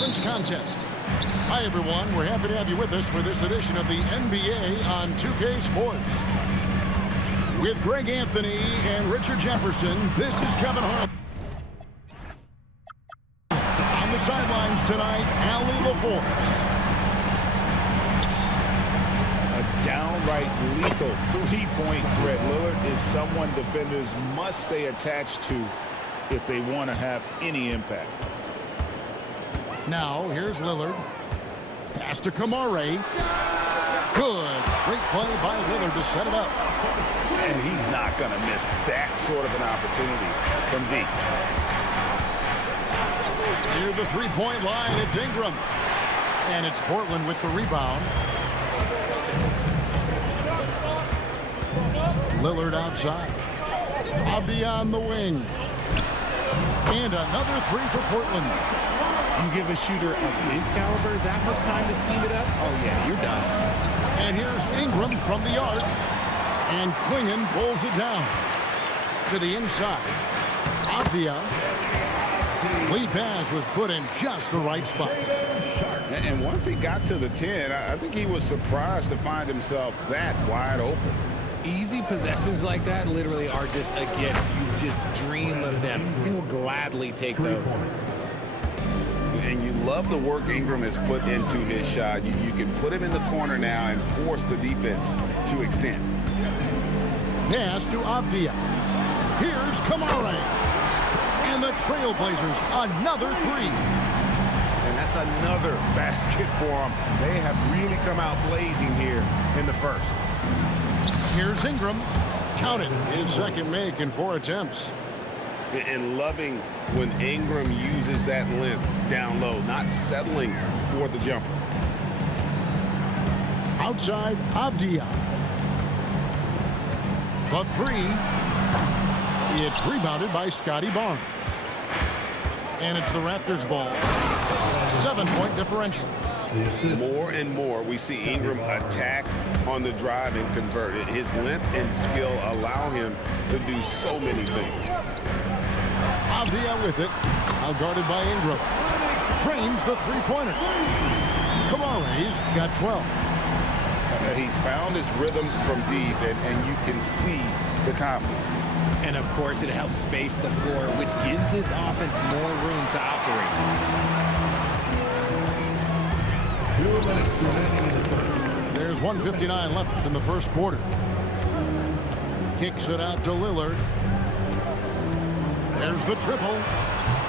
conference contest. Hi, everyone. We're happy to have you with us for this edition of the NBA on 2K Sports. With Greg Anthony and Richard Jefferson, this is Kevin Hart. On the sidelines tonight, Allie LaForce. A downright lethal three-point threat. Lillard is someone defenders must stay attached to if they want to have any impact. Now, here's Lillard. Pass to Kamare. Good. Great play by Lillard to set it up. And he's not going to miss that sort of an opportunity from deep. Near the three-point line, it's Ingram. And it's Portland with the rebound. Lillard outside. Avdia on the wing. And another three for Portland. You give a shooter of his caliber that much time to seam it up? Oh, yeah, you're done. And here's Ingram from the arc. And Klingon pulls it down. To the inside. Avdia. Lead pass was put in just the right spot. And once he got to the 10, I think he was surprised to find himself that wide open. Easy possessions like that literally are just a gift. You just dream of them. He'll gladly take those. And you love the work Ingram has put into his shot. You can put him in the corner now and force the defense to extend. Pass to Avdia. Here's Kamare. And the TrailBlazers, another three. And that's another basket for them. They have really come out blazing here in the first. Here's Ingram. Count it. His second make in 4 attempts. And loving when Ingram uses that length down low, not settling for the jumper. Outside, Avdia. The three. It's rebounded by Scotty Barnes. And it's the Raptors' ball. 7-point differential. More and more, we see Ingram attack on the drive and convert it. His length and skill allow him to do so many things. Avdia with it. Now guarded by Ingram. Trains the three-pointer. Kamare's got 12. He's found his rhythm from deep, and you can see the confidence. And, of course, it helps space the floor, which gives this offense more room to operate. There's 1:59 left in the first quarter. Kicks it out to Lillard. There's the triple.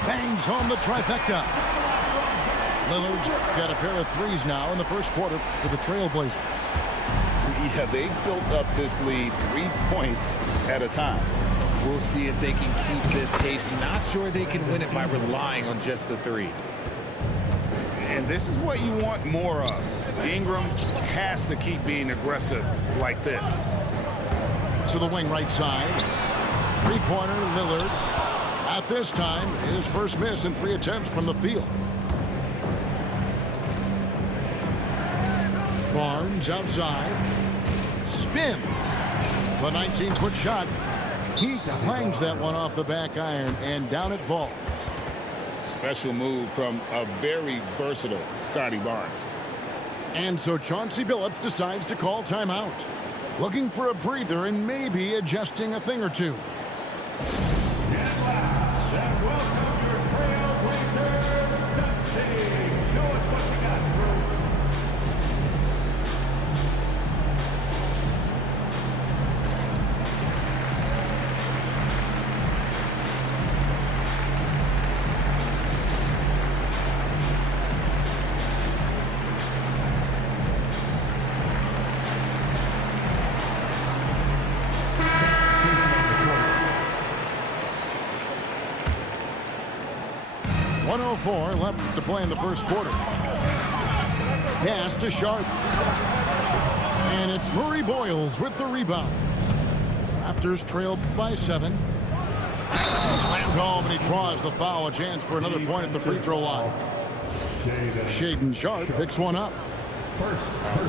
Bangs home the trifecta. Lillard's got a pair of threes now in the first quarter for the TrailBlazers. Yeah, they built up this lead 3 points at a time. We'll see if they can keep this pace. Not sure they can win it by relying on just the three. And this is what you want more of. Ingram has to keep being aggressive like this. To the wing right side. Three-pointer, Lillard. At this time, his first miss in 3 attempts from the field. Barnes outside. Spins. The 19-foot shot. He clangs that one off the back iron, and down it falls. Special move from a very versatile Scotty Barnes. And so Chauncey Billups decides to call timeout. Looking for a breather and maybe adjusting a thing or two. .104 left to play in the first quarter. Pass to Sharp. And it's Murray Boyles with the rebound. Raptors trail by 7. Slammed home, and he draws the foul. A chance for another point at the free throw line. Shaedon Sharp picks one up.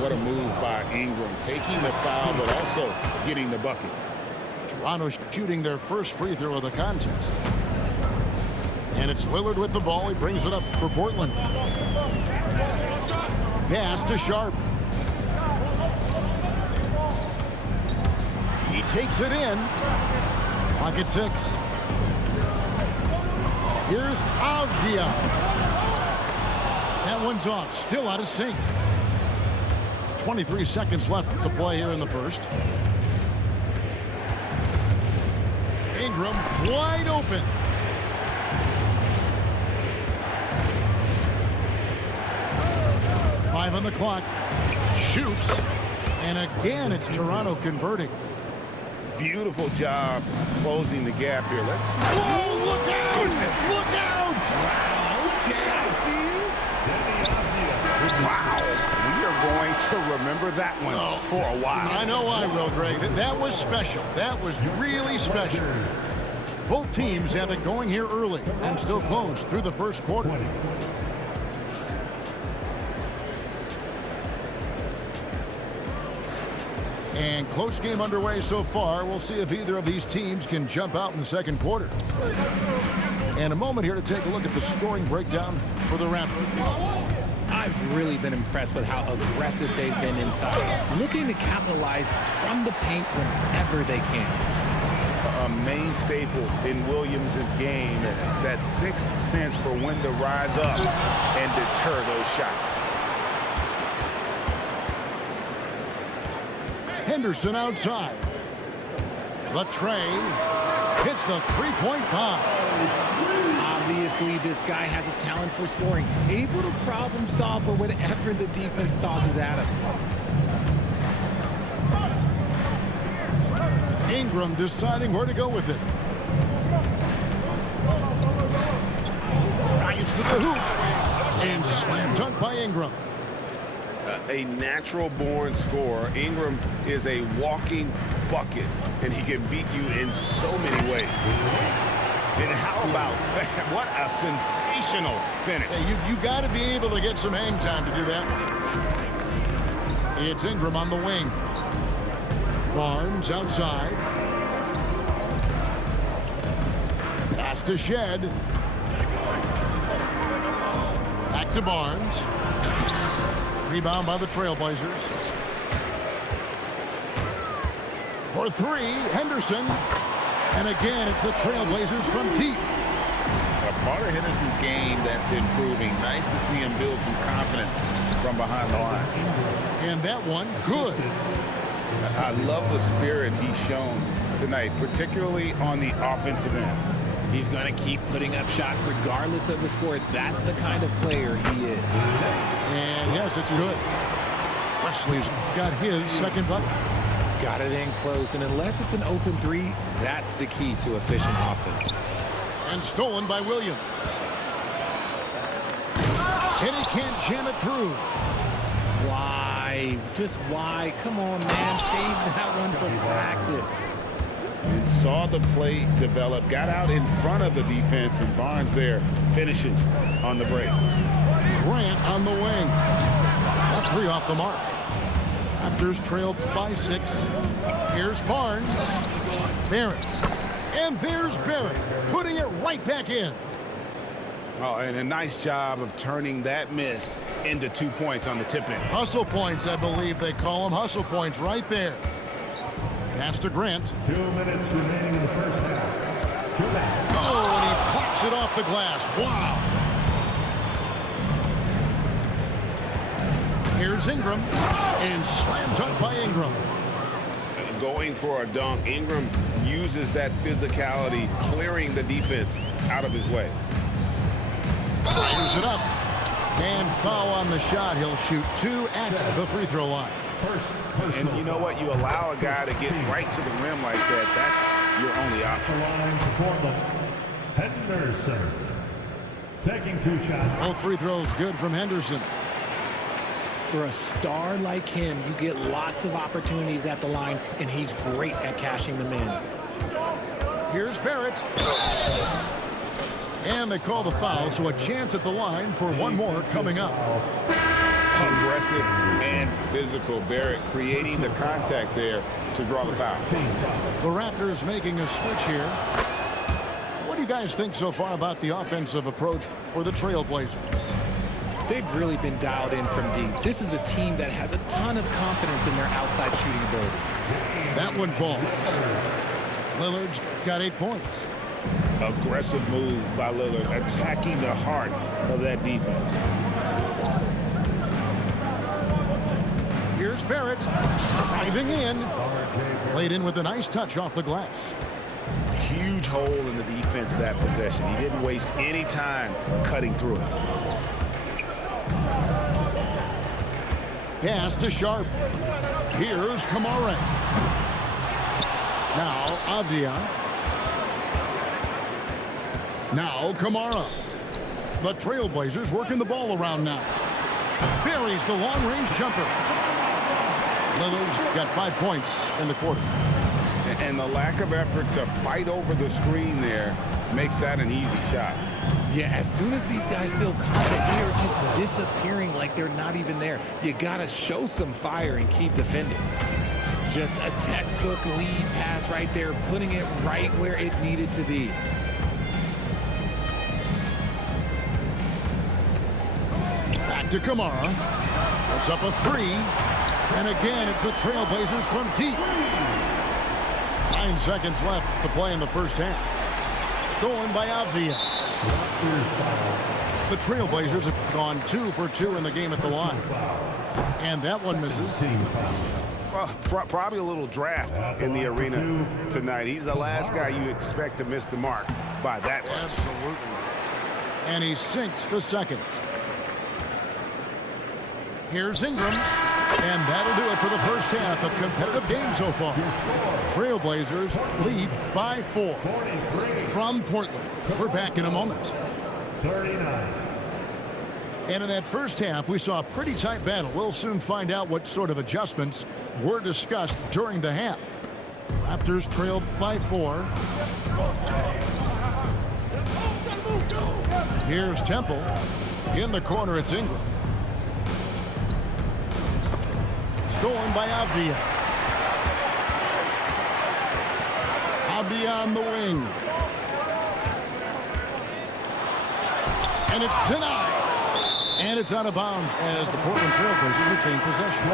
What a move by Ingram, taking the foul but also getting the bucket. Toronto shooting their first free throw of the contest. And it's Lillard with the ball. He brings it up for Portland. Pass to Sharp. He takes it in. Clock at 6. Here's Avdia. That one's off. Still out of sync. 23 seconds left to play here in the first. Ingram wide open. Five on the clock. Shoots. And again, it's Toronto converting. Beautiful job closing the gap here. Let's see. Whoa, look out! Look out! Wow, okay, I see you. Wow. We are going to remember that one for a while. I know I will, Greg. That was special. That was really special. Both teams have it going here early and still close through the first quarter. And close game underway so far. We'll see if either of these teams can jump out in the second quarter. And a moment here to take a look at the scoring breakdown for the Raptors. I've really been impressed with how aggressive they've been inside, looking to capitalize from the paint whenever they can. A main staple in Williams' game, that sixth sense for when to rise up and deter those shots. Henderson outside. Latrey hits the three-point bomb. Obviously, this guy has a talent for scoring, able to problem solve for whatever the defense tosses at him. Ingram deciding where to go with it. Drives to the hoop. And slam dunk by Ingram. A natural-born scorer. Ingram is a walking bucket, and he can beat you in so many ways. And how about that? What a sensational finish. Hey, you got to be able to get some hang time to do that. It's Ingram on the wing. Barnes outside. Pass to Shed. Back to Barnes. Rebound by the TrailBlazers. For three, Henderson. And again, it's the TrailBlazers from deep. A part of Henderson's game that's improving. Nice to see him build some confidence from behind the line. And that one, good. I love the spirit he's shown tonight, particularly on the offensive end. He's going to keep putting up shots regardless of the score. That's the kind of player he is. And yes, it's good. Wesley's got his second bucket. Got it in close, and unless it's an open three, that's the key to efficient offense. And stolen by Williams. And he can't jam it through. Why? Just why? Come on, man. Save that one for practice. And saw the play develop, got out in front of the defense, and Barnes there finishes on the break. Grant on the wing. That three off the mark. Raptors trail by 6. Here's Barnes. Barrett. And there's Barrett, putting it right back in. Oh, and a nice job of turning that miss into 2 points on the tip-in. Hustle points, I believe they call them. Hustle points right there. Pass to Grant. 2 minutes remaining in the first half. Oh, and he pops it off the glass. Wow. Here's Ingram. And slam dunk by Ingram. Going for a dunk. Ingram uses that physicality, clearing the defense out of his way. Fires it up. And foul on the shot. He'll shoot 2 at the free throw line. And you know what? You allow a guy to get right to the rim like that. That's your only option. Line for Portland. Henderson taking 2 shots. Both free throws good from Henderson. For a star like him, you get lots of opportunities at the line, and he's great at cashing them in. Here's Barrett. And they call the foul, so a chance at the line for one more coming up. Aggressive and physical. Barrett creating the contact there to draw the foul. The Raptors making a switch here. What do you got? guys think so far about the offensive approach for the TrailBlazers? They've really been dialed in from deep. This is a team that has a ton of confidence in their outside shooting ability. That one falls. Lillard's got 8 points. Aggressive move by Lillard, attacking the heart of that defense. Here's Barrett driving in. Laid in with a nice touch off the glass. Huge hole in the defense that possession. He didn't waste any time cutting through it. Pass to Sharp. Here's Kamara. Now Avdia. Now Kamara. The TrailBlazers working the ball around now. Buries the long-range jumper. Lillard's got 5 points in the quarter. And the lack of effort to fight over the screen there makes that an easy shot. Yeah, as soon as these guys feel contact, they are just disappearing like they're not even there. You got to show some fire and keep defending. Just a textbook lead pass right there, putting it right where it needed to be. Back to Kamara. Puts up a 3. And again, it's the TrailBlazers from deep. 9 seconds left to play in the first half. Stolen by Avdia. The TrailBlazers have gone 2 for 2 in the game at the line. And that one misses. Well, probably a little draft in the arena tonight. He's the last guy you expect to miss the mark by that much. Absolutely. And he sinks the second. Here's Ingram. And that'll do it for the first half. A competitive game so far. TrailBlazers lead by 4 from Portland. We're back in a moment. 39. And in that first half, we saw a pretty tight battle. We'll soon find out what sort of adjustments were discussed during the half. Raptors trail by 4. Here's Temple. In the corner, it's Ingram. Stolen by Avdia. Avdia on the wing. And it's denied. And it's out of bounds as the Portland TrailBlazers retain possession.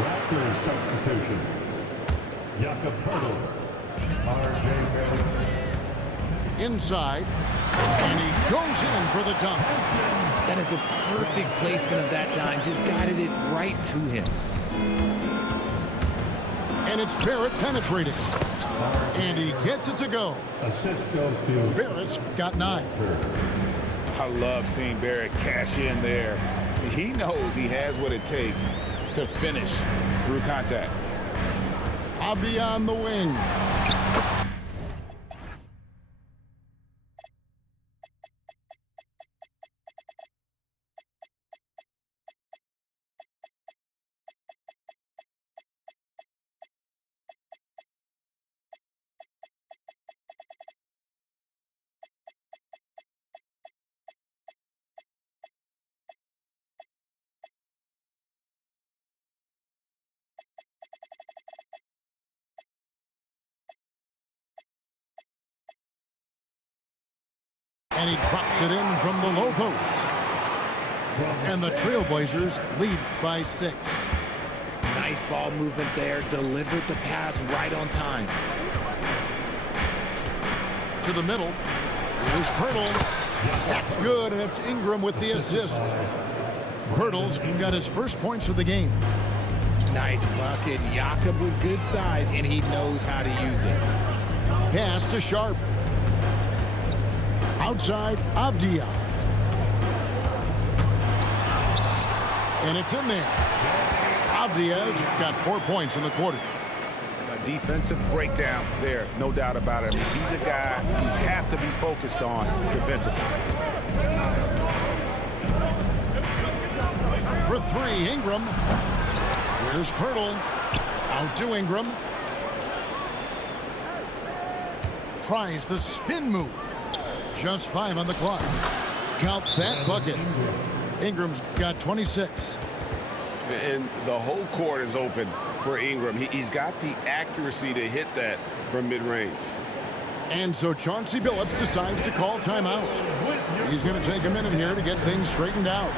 Raptors substitution. Jakob Poeltl. R.J. Barrett. Inside. And he goes in for the dunk. That is a perfect placement of that dime. Just guided it right to him. And it's Barrett penetrating. And he gets it to go. Assist goes to Barrett's got 9. I love seeing Barrett cash in there. He knows he has what it takes to finish through contact. Avdia on the wing. And he drops it in from the low post. And the TrailBlazers lead by 6. Nice ball movement there. Delivered the pass right on time. To the middle. Here's Poeltl. That's good, and it's Ingram with the assist. Poeltl's got his first points of the game. Nice bucket. Jakob with good size, and he knows how to use it. Pass to Sharp. Outside, Avdia. And it's in there. Avdia's got 4 points in the quarter. A defensive breakdown there, no doubt about it. I mean, he's a guy you have to be focused on defensively. For 3, Ingram. Here's Poeltl. Out to Ingram. Tries the spin move. Just 5 on the clock. Count that bucket. Ingram's got 26. And the whole court is open for Ingram. He's got the accuracy to hit that from mid-range. And so Chauncey Billups decides to call timeout. He's going to take a minute here to get things straightened out.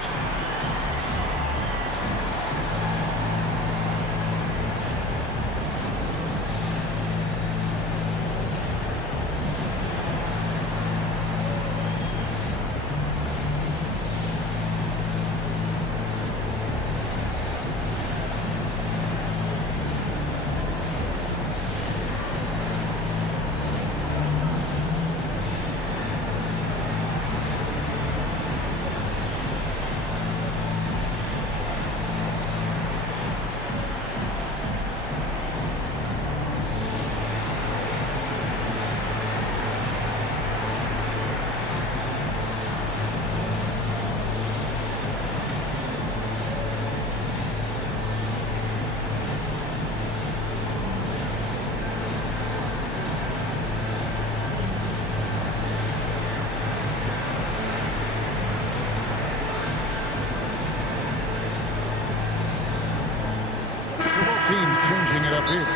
Teams changing it up here.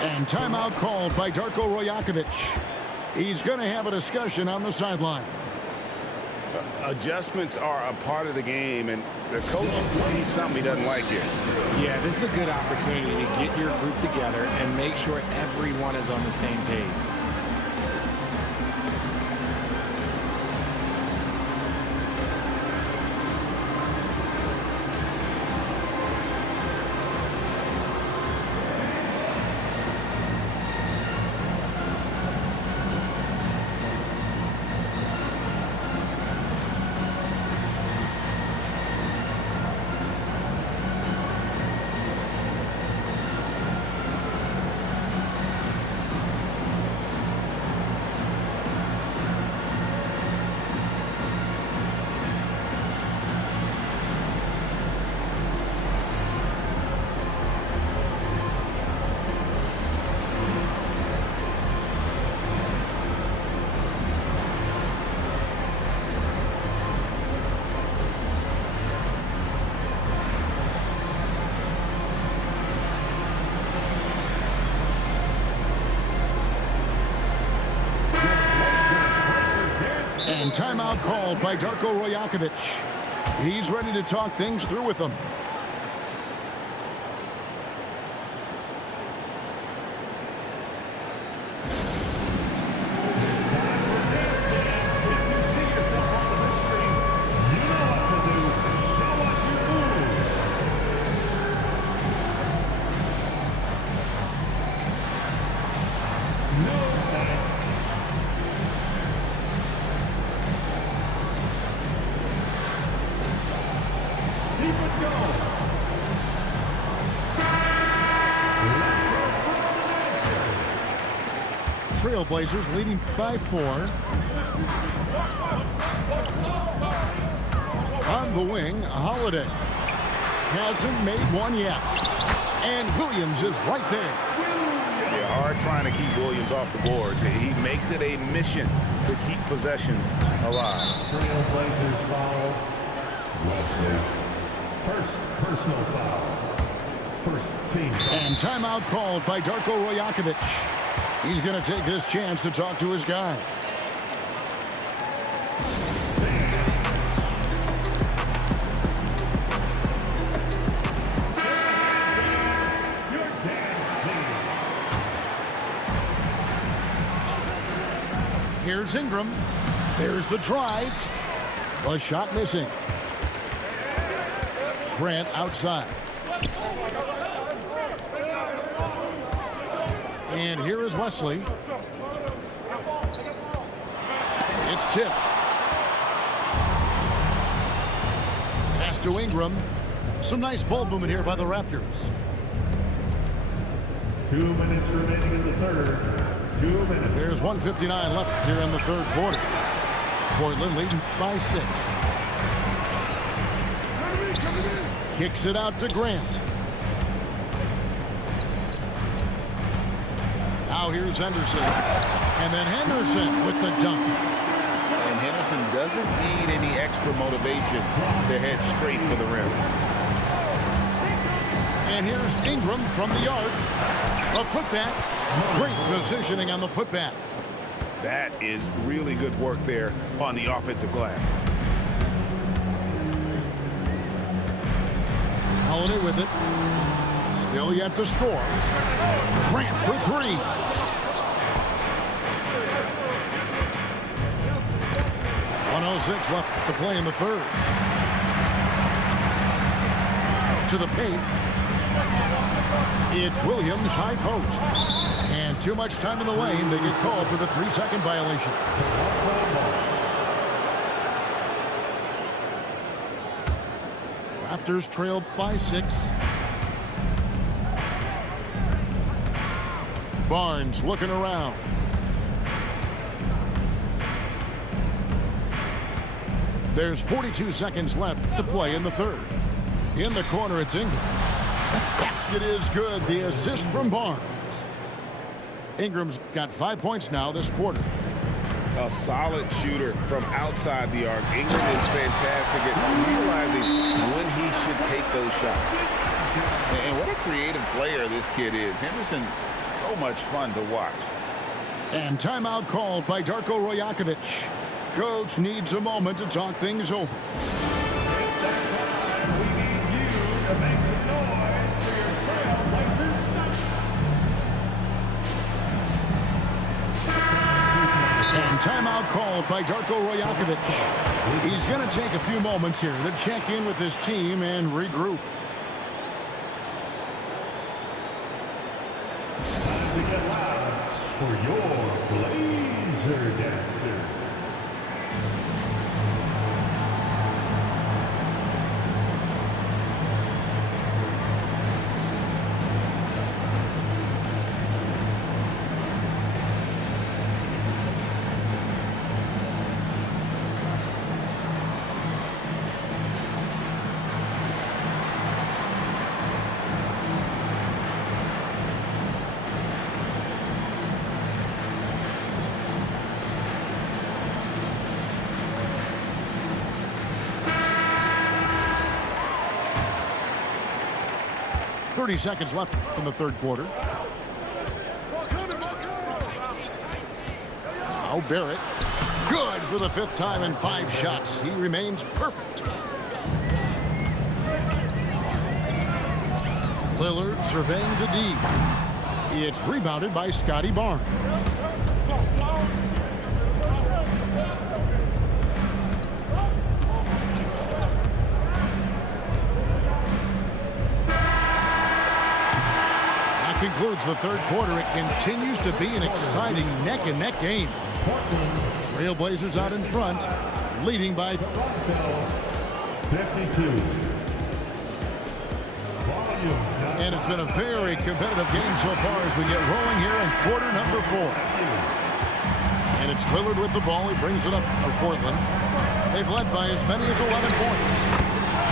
And timeout called by Darko Rajakovic. He's going to have a discussion on the sideline. Adjustments are a part of the game, and the coach sees something he doesn't like here. Yeah, this is a good opportunity to get your group together and make sure everyone is on the same page. And timeout called by Darko Rajakovic. He's ready to talk things through with them. TrailBlazers leading by 4. On the wing, Holiday hasn't made one yet. And Williams is right there. They are trying to keep Williams off the boards. He makes it a mission to keep possessions alive. TrailBlazers foul. Wesley. First personal foul. First team foul. And timeout called by Darko Rajakovic. He's going to take this chance to talk to his guy. Here's Ingram. There's the drive. A shot missing. Grant outside. And here is Wesley. It's tipped. Pass to Ingram. Some nice ball movement here by the Raptors. 2 minutes remaining in the third. 2 minutes. There's 1:59 left here in the third quarter. Portland leading by 6. Kicks it out to Grant. Now here's Henderson. And then Henderson with the dunk. And Henderson doesn't need any extra motivation to head straight for the rim. And here's Ingram from the arc. A putback. Great positioning on the putback. That is really good work there on the offensive glass. Holiday with it. Still yet to score. Grant for three. .106 left to play in the third. To the paint. It's Williams, high post. And too much time in the lane. They get called for the 3-second violation. Raptors trail by 6. Barnes looking around. There's 42 seconds left to play in the third. In the corner, it's Ingram. Basket is good. The assist from Barnes. Ingram's got 5 points now this quarter. A solid shooter from outside the arc. Ingram is fantastic at realizing when he should take those shots. And what a creative player this kid is. Henderson, so much fun to watch. And timeout called by Darko Rajakovic. Coach needs a moment to talk things over. And timeout called by Darko Rajakovic. He's going to take a few moments here to check in with his team and regroup. Time to get loud for your Blazer dancer. .30 seconds left in the third quarter. Now Barrett. Good for the 5th time in 5 shots. He remains perfect. Lillard surveying the D. It's rebounded by Scotty Barnes. Concludes the third quarter. It continues to be an exciting neck-and-neck game. TrailBlazers out in front, leading by 52. And it's been a very competitive game so far as we get rolling here in quarter number 4. And it's Lillard with the ball. He brings it up for Portland. They've led by as many as 11 points.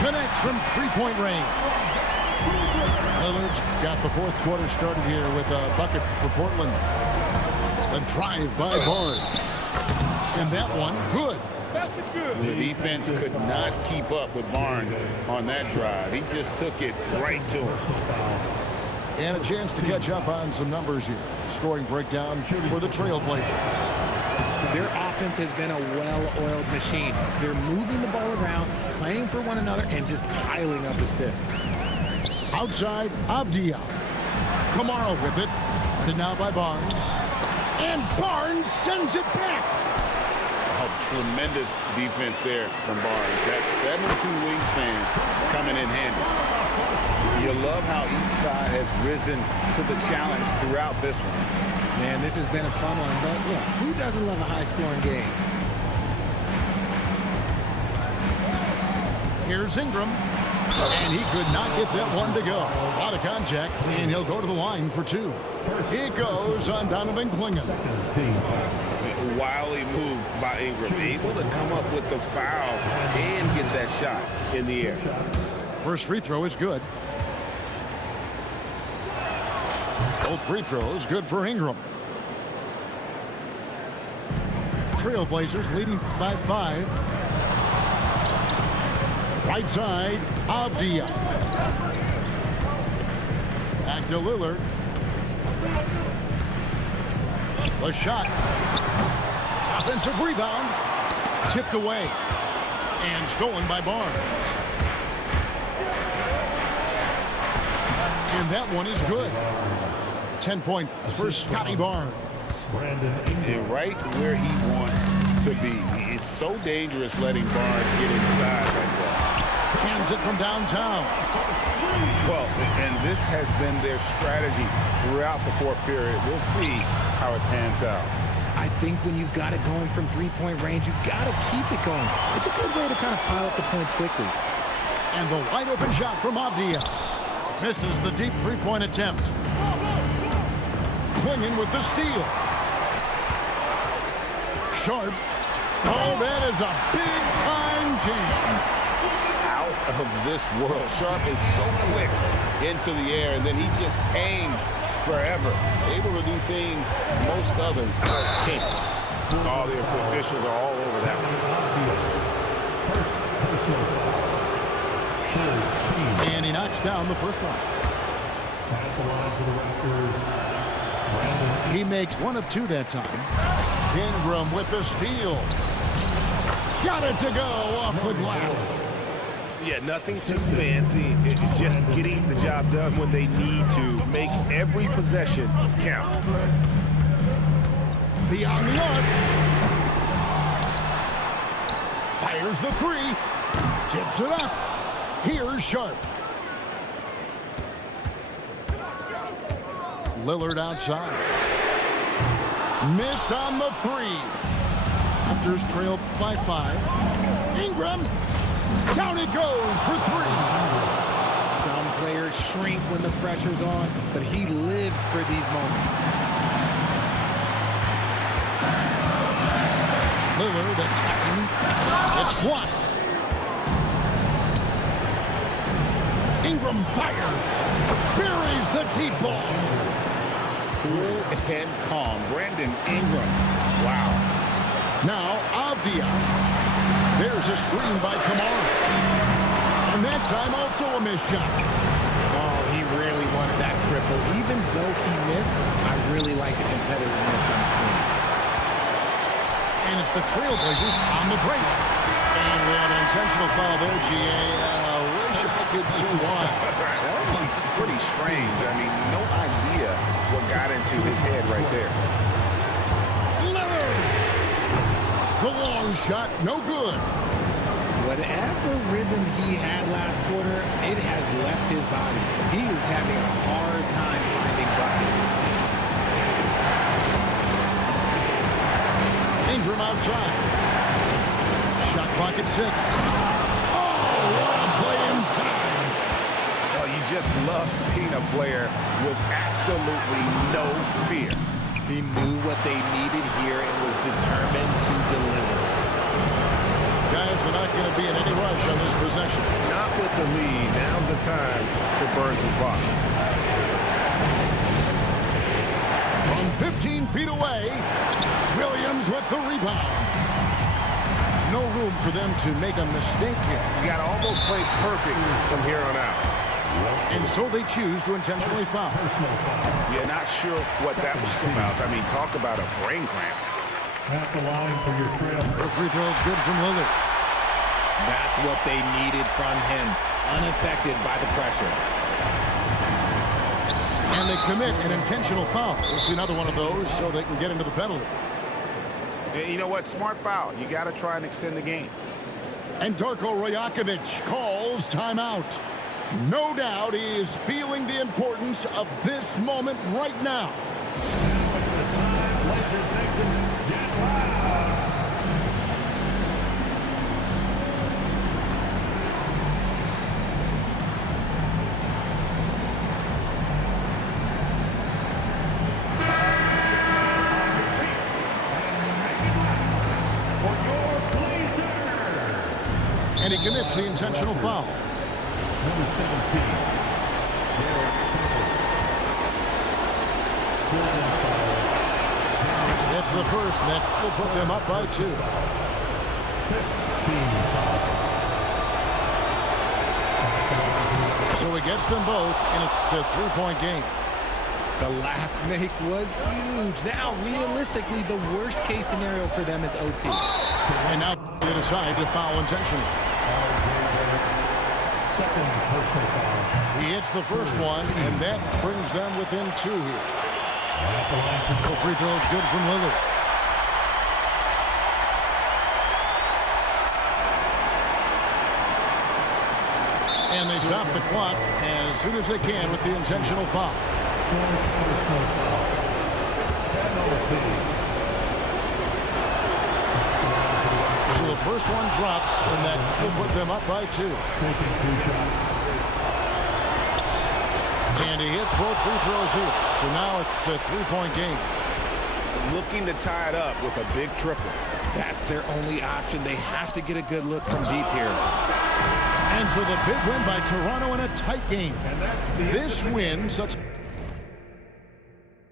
Connects from three-point range. Lillard's got the fourth quarter started here with a bucket for Portland. A drive by Barnes. And that one, good. Basket's good. The defense could not keep up with Barnes on that drive. He just took it right to him. And a chance to catch up on some numbers here. Scoring breakdown for the TrailBlazers. Their offense has been a well-oiled machine. They're moving the ball around, playing for one another, and just piling up assists. Outside, Avdia. Kamara with it. Guarded now by Barnes. And Barnes sends it back. Oh, tremendous defense there from Barnes. That 7'2" wingspan coming in handy. You love how each side has risen to the challenge throughout this one. Man, this has been a fun one, but look, who doesn't love a high-scoring game? Here's Ingram. And he could not get that one to go. Out of contact, and he'll go to the line for 2. It goes on Donovan Clingan. Wily move by Ingram, able to come up with the foul and get that shot in the air. First free throw is good. Both free throws good for Ingram. TrailBlazers leading by 5. Right side, Avdia. Back to Lillard. The shot. Offensive rebound. Tipped away. And stolen by Barnes. And that one is good. 10 points for Scotty Barnes. And right where he wants to be. It's so dangerous letting Barnes get inside like that. Hands it from downtown. Well, and this has been their strategy throughout the fourth period. We'll see how it pans out. I think when you've got it going from three-point range, you've got to keep it going. It's a good way to kind of pile up the points quickly. And the wide open shot from Avdia. Misses the deep three-point attempt. Swinging with the steal. Sharp. Oh, that is a big-time jam. Out of this world. Sharp is so quick into the air, and then he just hangs forever. Able to do things most others can't. All the officials are all over that one. And he knocks down the first one. He makes one of two that time. Ingram with the steal. Got it to go off the glass. Yeah, nothing too fancy. Just getting the job done when they need to. Make every possession count. Beyond the arc. Fires the three. Tips it up. Here's Sharp. Lillard outside. Missed on the three. Raptors trail by 5. Ingram. Down it goes for 3. Some players shrink when the pressure's on, but he lives for these moments. Lillard attacking. It's blocked. Ingram fires. Buries the deep ball. Cool and calm. Brandon Ingram. Wow. Now Avdia. There's a screen by Kamara. And that time also a missed shot. Oh, he really wanted that triple. Even though he missed, I really like the competitiveness I'm seeing. And it's the TrailBlazers on the break. And we have an intentional foul there, GA. Wish I could see why. That one's pretty strange. I mean, no idea what got into his head right there. Lillard! The long shot, no good. Whatever rhythm he had last quarter, it has left his body. He is having a hard time finding buckets. Ingram outside. Shot clock at 6. Oh, what a play inside. Oh, you just love seeing a player with absolutely no fear. He knew what they needed here and was determined to deliver. Guys are not going to be in any rush on this possession. Not with the lead. Now's the time to burn some fire. From 15 feet away, Williams with the rebound. No room for them to make a mistake here. You got to almost play perfect from here on out. And so they choose to intentionally foul. Yeah, not sure what that was about. I mean, talk about a brain cramp. At the line for your trail. The free throw is good from Lillard. That's what they needed from him, unaffected by the pressure. And they commit an intentional foul. We'll see another one of those so they can get into the penalty. And you know what? Smart foul. You got to try and extend the game. And Darko Rajakovic calls timeout. No doubt he is feeling the importance of this moment right now. And he commits the intentional foul. Number 17. That's the first that will put them up by 2. 15 foul. So he gets them both, and it's a 3-point game. The last make was huge. Now, realistically, the worst-case scenario for them is OT. And now they decide to foul intentionally. Second personal foul. He hits the first one, and that brings them within 2 here. At the line for No free throws good from Lillard. And they stop the clock as soon as they can with the intentional foul. personal foul. Penalty. So the first one drops, and that will put them up by 2. Taking 2 shots. And he hits both free throws here. So now it's a 3-point game. Looking to tie it up with a big triple. That's their only option. They have to get a good look from deep here. And so the big win by Toronto in a tight game. This win sets